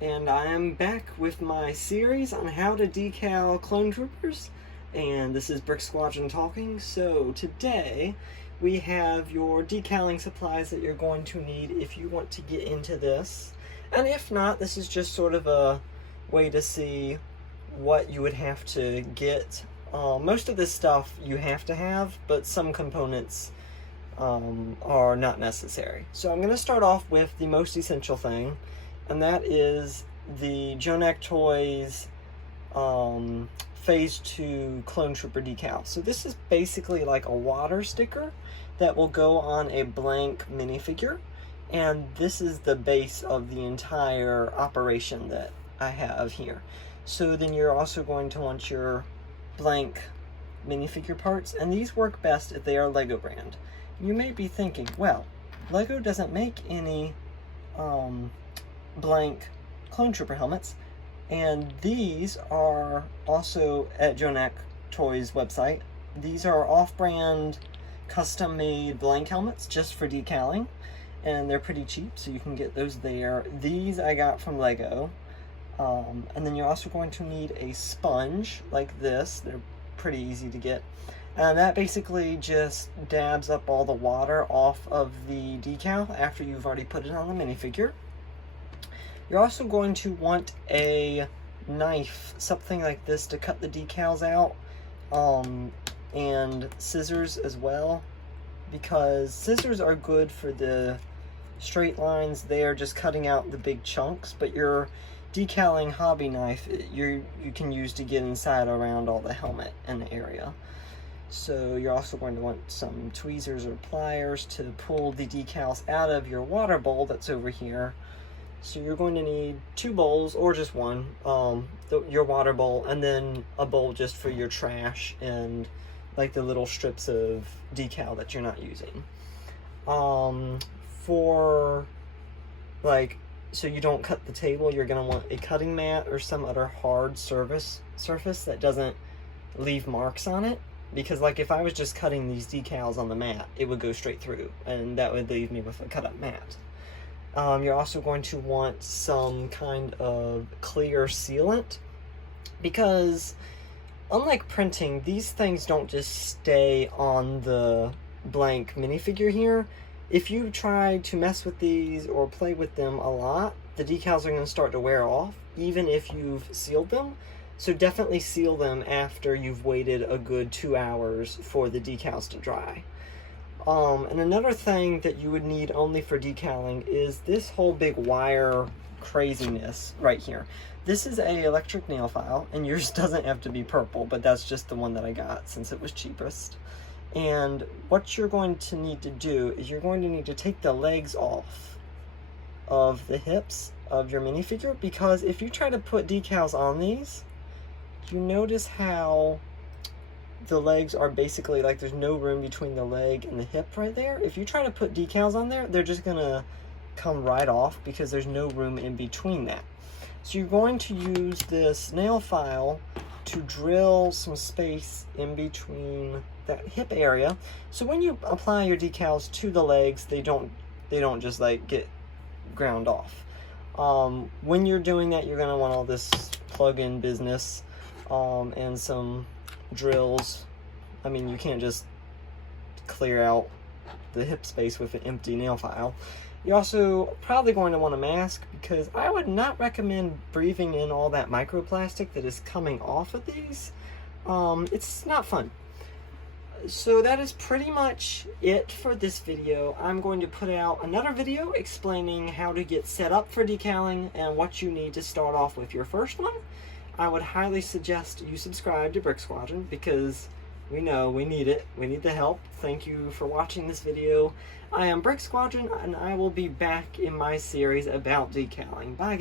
and I am back with my series on how to decal clone troopers, and this is Brick Squadron talking. So today we have your decaling supplies that you're going to need if you want to get into this, and if not, this is just sort of a way to see what you would have to get. Most of this stuff you have to have, but some components are not necessary. So I'm going to start off with the most essential thing, and that is the Jonak Toys Phase 2 Clone Trooper decal. So this is basically like a water sticker that will go on a blank minifigure, and this is the base of the entire operation that I have here. So then you're also going to want your blank minifigure parts, and these work best if they are Lego brand. You may be thinking, well, Lego doesn't make any blank Clone Trooper helmets, and these are also at Jonak Toys website. These are off-brand, custom-made blank helmets just for decaling, and they're pretty cheap, so you can get those there. These I got from Lego. And then you're also going to need a sponge like this. They're pretty easy to get. And that basically just dabs up all the water off of the decal after you've already put it on the minifigure. You're also going to want a knife, something like this, to cut the decals out, and scissors as well, because scissors are good for the straight lines. They are just cutting out the big chunks, but your decaling hobby knife you can use to get inside around all the helmet and the area. So you're also going to want some tweezers or pliers to pull the decals out of your water bowl that's over here. So you're going to need 2 bowls, or just one, your water bowl, and then a bowl just for your trash and like the little strips of decal that you're not using. So you don't cut the table, you're going to want a cutting mat or some other hard surface that doesn't leave marks on it. Because like if I was just cutting these decals on the mat, it would go straight through, and that would leave me with a cut-up mat. You're also going to want some kind of clear sealant, because unlike printing, these things don't just stay on the blank minifigure here. If you try to mess with these or play with them a lot, the decals are going to start to wear off, even if you've sealed them. So definitely seal them after you've waited a good 2 hours for the decals to dry. And another thing that you would need only for decaling is this whole big wire craziness right here. This is a electric nail file, and yours doesn't have to be purple, but that's just the one that I got since it was cheapest. And what you're going to need to do is you're going to need to take the legs off of the hips of your minifigure, because if you try to put decals on these, you notice how the legs are basically like there's no room between the leg and the hip right there. If you try to put decals on there, they're just gonna come right off because there's no room in between that. So you're going to use this nail file to drill some space in between that hip area, so when you apply your decals to the legs, they don't just like get ground off. When you're doing that, you're going to want all this plug-in business, and some drills. I mean, you can't just clear out the hip space with an empty nail file. You're also probably going to want a mask, because I would not recommend breathing in all that microplastic that is coming off of these. It's not fun. So that is pretty much it for this video. I'm going to put out another video explaining how to get set up for decaling and what you need to start off with your first one. I would highly suggest you subscribe to Brick Squadron, because we know we need it. We need the help. Thank you for watching this video. I am Brick Squadron, and I will be back in my series about decaling. Bye, guys.